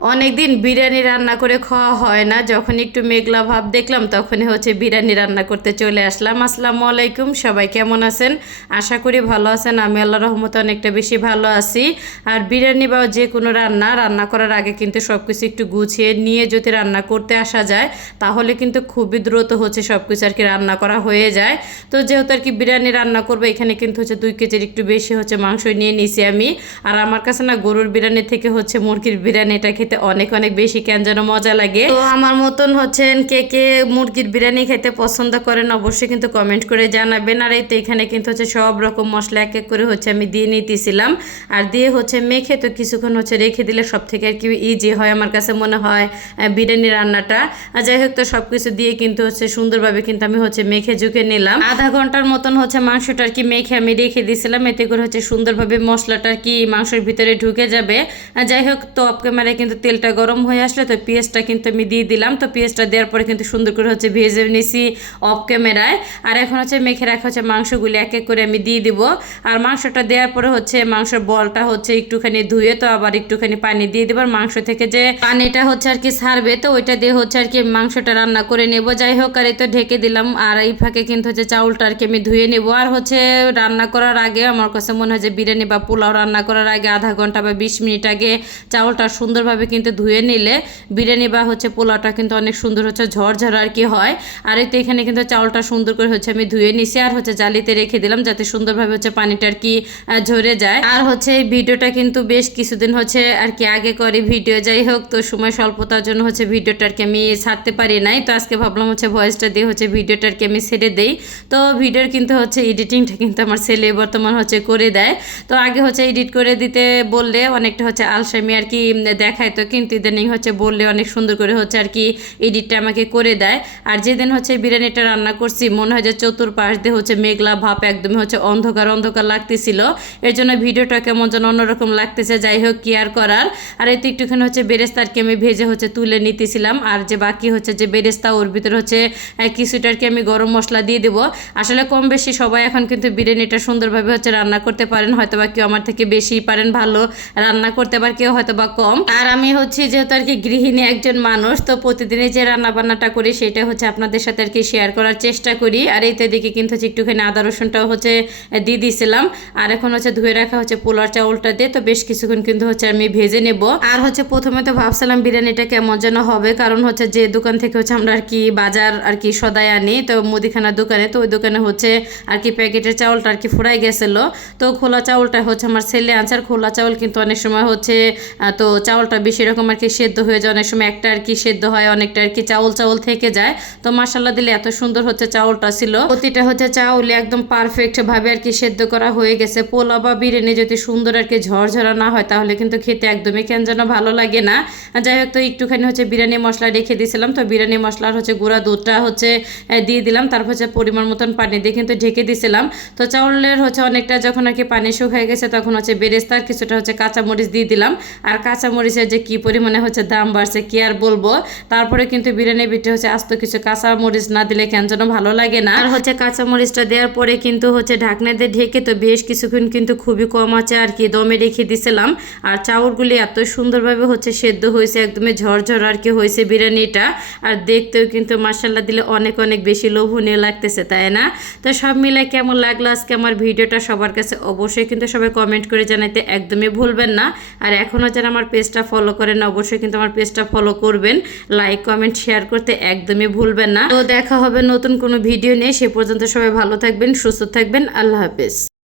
অনেকদিন বিরিয়ানি রান্না করে খাওয়া হয় না, যখন একটু মেঘলা ভাব দেখলাম তখনই হচ্ছে বিরিয়ানি রান্না করতে চলে আসলাম। আসসালামু আলাইকুম, সবাই কেমন আছেন? আশা করি ভালো আছেন। আমি আল্লাহর রহমতে অনেকটা বেশি ভালো আছি। আর বিরিয়ানি বা যে কোনো রান্না করার আগে কিন্তু সব কিছু একটু গুছিয়ে নিয়ে যদি রান্না করতে আসা যায় তাহলে কিন্তু খুবই দ্রুত হচ্ছে সব কিছু আর কি রান্না করা হয়ে যায়। তো যেহেতু আর কি বিরিয়ানি রান্না করবো, এখানে কিন্তু হচ্ছে 2 কেজির একটু বেশি হচ্ছে মাংস নিয়ে নিছি আমি। আর আমার কাছে না গরুর বিরিয়ানি থেকে হচ্ছে মুরগির বিরিয়ানিটা খেতে অনেক অনেক বেশি কেন যেন মজা লাগে। তো আমার মতন হচ্ছেন কে কে মুরগির বিরিয়ানি খেতে পছন্দ করেন অবশ্যই কিন্তু কমেন্ট করে জানাবেন। আর এই তো এখানে কিন্তু হচ্ছে সব রকম মশলা এক এক করে হচ্ছে আমি দিয়ে নিতেছিলাম। আর দিয়ে হচ্ছে মেখে তো কিছুক্ষণ হচ্ছে রেখে দিলে সব থেকে আর কি ইজি হয় আমার কাছে মনে হয় বিরিয়ানি রান্নাটা। আর যাই হোক, তো সব কিছু দিয়ে কিন্তু হচ্ছে সুন্দরভাবে কিন্তু আমি হচ্ছে মেখে ঝুঁকে নিলাম। আধা ঘন্টার মতন হচ্ছে মাংসটা আর কি মেখে আমি রেখে দিয়েছিলাম, এতে করে হচ্ছে সুন্দরভাবে মশলাটা আর কি মাংসের ভিতরে ঢুকে যাবে। যাই হোক, তো অফ ক্যামেরায় কিন্তু তেলটা গরম হয়ে আসলে তো পেঁয়াজটা কিন্তু আমি দিয়ে দিলাম। তো পেঁয়াজটা দেওয়ার পরে কিন্তু সুন্দর করে হচ্ছে ভেজে নিছি অফ ক্যামেরায়। আর এখন হচ্ছে মেখে রাখা হচ্ছে মাংসগুলি এক এক করে আমি দিয়ে দিব। আর মাংসটা দেওয়ার পরে হচ্ছে মাংসের বলটা হচ্ছে একটুখানি ধুয়ে তো আবার একটুখানি পানি দিয়ে দেবার, মাংস থেকে যে পানিটা হচ্ছে আর কি ছাড়বে তো ওইটা দিয়ে হচ্ছে আর কি মাংসটা রান্না করে নেব। যাই হোক, আর এই তো ঢেকে দিলাম। আর এই ফাঁকে কিন্তু হচ্ছে চাউলটা আর কি আমি ধুয়ে নেব। আর হচ্ছে রান্না করার আগে আমার কাছে মনে হয় যে বিরিয়ানি বা পোলাও রান্না করার আগে আধা ঘন্টা বা 20 মিনিট আগে চাউলটা সুন্দরভাবে কিন্তু ধুয়ে নিলে বিরিয়ানি বা হচ্ছে পোলাওটা কিন্তু অনেক সুন্দর হচ্ছে ঝরঝর আর কি হয়। আর এই তো এখানে কিন্তু চাউলটা সুন্দর করে হচ্ছে আমি ধুয়ে নিছি আর হচ্ছে জালিতে রেখে দিলাম যাতে সুন্দরভাবে হচ্ছে পানিটা আর কি ঝরে যায়। আর হচ্ছে এই ভিডিওটা কিন্তু বেশ কিছুদিন হচ্ছে আর কি আগে করে ভিডিও, যাই হোক তো সময় স্বল্পতার জন্য হচ্ছে ভিডিওটা আর কি আমি ছাড়তে পারি নাই। তো আজকে ভাবলাম হচ্ছে ভয়েসটা দিয়ে হচ্ছে ভিডিওটা আর কি আমি ছেড়ে দেই। তো ভিডিওর কিন্তু হচ্ছে এডিটিংটা কিন্তু আমার ছেলে বর্তমান হচ্ছে করে দেয়। তো আগে হচ্ছে এডিট করে দিতে বললে অনেকটা হচ্ছে আলসামি আর কি দেখায়, তো কিন্তু ইদানিং হচ্ছে বললে অনেক সুন্দর করে হচ্ছে আর কি এডিটটা আমাকে করে দেয়। আর যেদিন হচ্ছে বিরিয়ানিটা রান্না করছি মনে হয় যে চতুর্পাশ দিয়ে হচ্ছে মেঘলা ভাব একদমই হচ্ছে অন্ধকার অন্ধকার লাগতেছিল, এর জন্য ভিডিওটা কেমন যেন অন্যরকম লাগতেছে। যাই হোক, কি আর করার। আর এই তো একটুখানি হচ্ছে বেরেস্তারকে আমি ভেজে হচ্ছে তুলে নিতেছিলাম। আর যে বাকি হচ্ছে যে বেরেস্তা ওর ভিতরে হচ্ছে কিছুটারকে আমি গরম মশলা দিয়ে দেবো। আসলে কম বেশি সবাই এখন কিন্তু বিরিয়ানিটা সুন্দরভাবে হচ্ছে রান্না করতে পারেন, হয়তো বা কেউ আমার থেকে বেশি পারেন ভালো রান্না করতে, পার কেউ হয়তো বা কম। আর আমি হচ্ছে যেহেতু আর কি গৃহিণী একজন মানুষ, তো প্রতিদিনই যে রান্না বান্নাটা করি সেটা হচ্ছে আপনাদের সাথে আর কি শেয়ার করার চেষ্টা করি। আর এইতে দিকে কিন্তু হচ্ছে একটুখানি আদা রসুনটাও হচ্ছে দিয়ে দিয়েছিলাম। আর এখন হচ্ছে ধুয়ে রাখা হচ্ছে পোলার চাউলটা দিয়ে তো বেশ কিছুক্ষণ কিন্তু হচ্ছে আমি ভেজে নেব। আর হচ্ছে প্রথমে তো ভাবছিলাম বিরিয়ানিটা কেমন যেন হবে, কারণ হচ্ছে যে দোকান থেকে হচ্ছে আমরা আর কি বাজার আর কি সদাই আনি, তো মুদিখানার দোকানে, তো ওই দোকানে হচ্ছে আর কি প্যাকেটের চাউলটা আর কি ফুরাই গেছিল। তো খোলা চাউলটা হচ্ছে আমার ছেলে আনছে। আর খোলা চাউল কিন্তু অনেক সময় হচ্ছে তো চাউলটা বেশি রকম আর কি সেদ্ধ হয়ে যায়, অনেক সময় একটা আর কি সেদ্ধ হয়, অনেকটা আর কি চাউল চাউল থেকে যায়। তো মশলা দিলে এত সুন্দর হচ্ছে চাউলটা ছিল, প্রতিটা হচ্ছে চাউলে একদম পারফেক্ট ভাবে আর কি সেদ্ধ করা হয়ে গেছে। পোলাও বা বিরিয়ানি যদি সুন্দর আর কি ঝরঝরা না হয় তাহলে কিন্তু খেতে একদমই কেন যেন ভালো লাগে না। যাই হোক, তো একটুখানি হচ্ছে বিরিয়ানি মশলা রেখে দিয়েছিলাম, তো বিরিয়ানি মশলার হচ্ছে গুঁড়া দুধটা হচ্ছে দিয়ে দিলাম। তারপর হচ্ছে পরিমাণ মতন পানি দিয়ে কিন্তু ঢেকে দিয়েছিলাম। তো চাউলের হচ্ছে অনেকটা যখন আর কি পানি শুকিয়ে গেছে তখন হচ্ছে বেরেস্তার কিছুটা হচ্ছে কাঁচামরিচ দিয়ে দিলাম। আর কাঁচামরিচের যে কি পরিমাণে হচ্ছে দাম বাড়ছে কি আর বলবো। তারপরে কিন্তু বিরিয়ানির ভিতরে হচ্ছে আস্ত কিছু কাঁচামরিচ না দিলে কেন যেন ভালো লাগে না। আর হচ্ছে কাঁচামরিচটা দেওয়ার পরে কিন্তু হচ্ছে ঢাকনা দিয়ে ঢেকে তো বেশ কিছুক্ষণ কিন্তু খুবই কম আছে আর কি দমে রেখে দিয়েছিলাম। আর চাউলগুলি এত সুন্দরভাবে হচ্ছে সেদ্ধ হয়েছে, একদমই ঝরঝর আর কি হয়েছে বিরিয়ানিটা। আর দেখতেও কিন্তু মাশাআল্লাহ দিলে অনেক অনেক বেশি লোভনীয় লাগতেছে, তাই না? তো সব মিলে কেমন লাগলো আজকে আমার ভিডিওটা সবার কাছে অবশ্যই কিন্তু সবাই কমেন্ট করে জানাইতে একদমই ভুলবেন না। আর এখনও যারা আমার পেজটা ফলো করেন অবশ্যই কিন্তু আমার পেজটা ফলো করবেন, লাইক কমেন্ট শেয়ার করতে একদমই ভুলবেন না। তো দেখা হবে নতুন কোনো ভিডিও নিয়ে, সে পর্যন্ত সবাই ভালো থাকবেন, সুস্থ থাকবেন, আল্লাহ হাফেজ।